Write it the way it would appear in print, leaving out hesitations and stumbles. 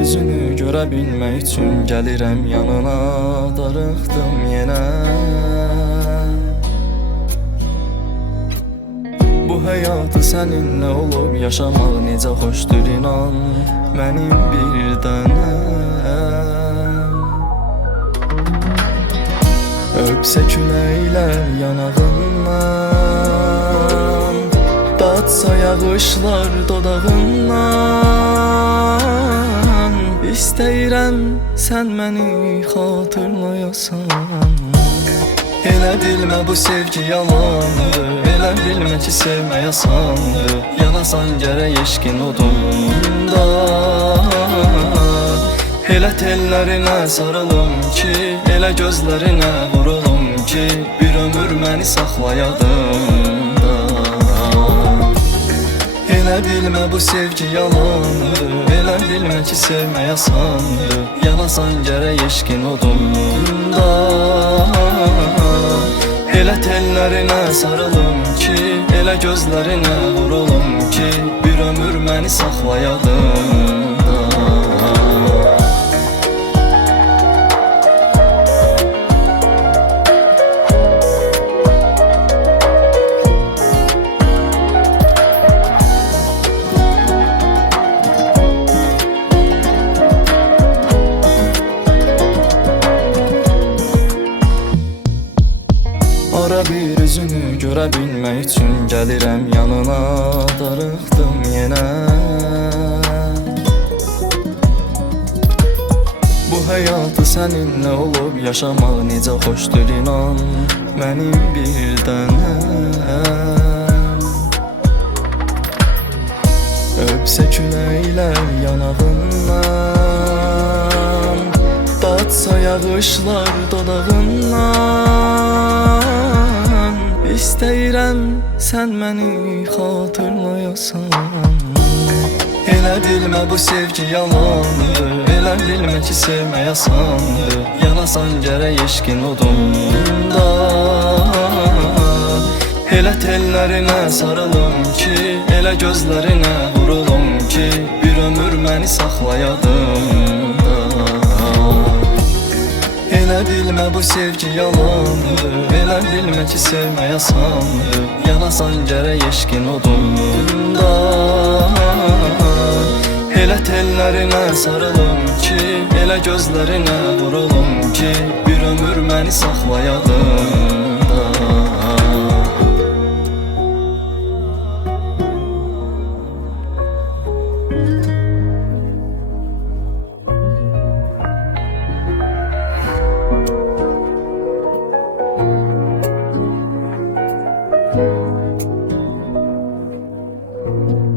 üzünü görə bilmək üçün gəlirəm yanına, darıxdım yenə. Bu həyatı səninlə olub yaşamaq necə xoşdur inan, mənim bir dənəm. Öpsə küləklər yanağından, datsa yağışlar dodağından, İstəyirəm sən məni xatırlayasan. Elə bilmə bu sevgi yalandır, elə bilmə ki sevmək asandır. Yanasan gərək eşqin odunda, elə tellərinə sarılım ki, elə gözlərinə vurulum ki, bir ömür məni saxlayadında. Elə bilmə bu sevgi yalandır, elə bilmə ki sevmək asandır. Yanasan gərək eşqin odunda, elə tellərinə sarılım ki, elə gözlərinə vurulum ki, bir ömür məni saxlayadında. Ara bir üzünü görə bilmək üçün gəlirəm yanına, darıxdım yenə. Bu həyatı səninlə olub yaşamaq necə xoşdur inan, mənim bir dənəm. Öpsə küləklər yanağından, datsa yağışlar dodağından, İstəyirəm sən məni xatırlayasan. Elə bilmə bu sevgi yalandır, elə bilmə ki sevmək asandır. Yanasan gərək eşqin odunda, elə tellərinə sarılım ki, elə gözlərinə vurulum ki, bir ömür məni saxlayadında. Elə bilmə bu sevgi yalandır, elə bilmə ki sevmək asandır. Yanasan gərək eşqin odunda, elə tellərinə sarılım ki, elə gözlərinə vurulum ki, bir ömür məni saxlayadında. Thank you.